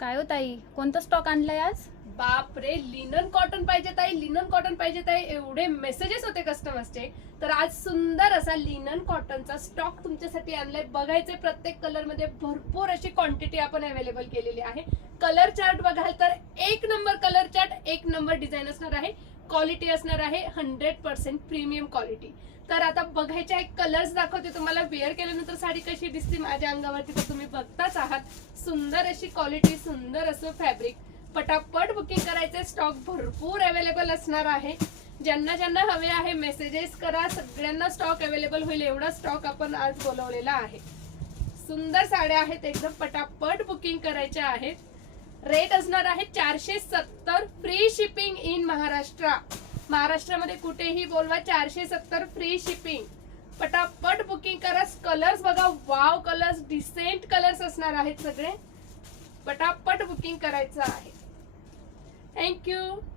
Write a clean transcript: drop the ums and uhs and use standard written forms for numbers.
काय हो ताई, कोणता स्टॉक आणलाय आज? बाप रे, लिनन कॉटन पाहिजे ताई, लिनन कॉटन पाहिजे ताई, एवढे मेसेजेस होते कस्टमर्सचे. तर आज सुंदर असा लिनन कॉटनचा स्टॉक तुमच्यासाठी आणलाय. बघायचे प्रत्येक कलर मध्ये भरपूर अशी क्वांटिटी आपण अवेलेबल केलेली आहे. कलर चार्ट बघाल तर एक नंबर कलर चार्ट, एक नंबर डिझाईन असणार आहे. क्वालिटी असणार आहे 100% प्रीमियम क्वालिटी. तर आता बघायच्या एक कलर्स दाखवते तुम्हाला. वेअर केल्यानंतर साडी कशी दिसते माझ्या अंगावरती तर तुम्ही बघताच आहात. सुंदर अशी क्वालिटी, सुंदर असं फॅब्रिक. पटापट बुकिंग करायचे, स्टॉक भरपूर अवेलेबल असणार आहे. ज्यांना ज्यांना हवे आहे मेसेजेस करा, सगळ्यांना स्टॉक अवेलेबल होईल एवढा स्टॉक आपण आज बोलवलेला आहे. सुंदर साड्या आहेत, एकदम पटापट बुकिंग करायच्या आहेत. रेट असणार आहे 470, फ्री शिपिंग इन महाराष्ट्र. महाराष्ट्रामध्ये कुठेही बोलवा, 470 फ्री शिपिंग. पटापट बुकिंग करा. कलर्स बघा, वाव कलर्स, डिसेंट कलर्स असणार आहेत सगळे. पटापट बुकिंग करायचं आहे. थँक्यू.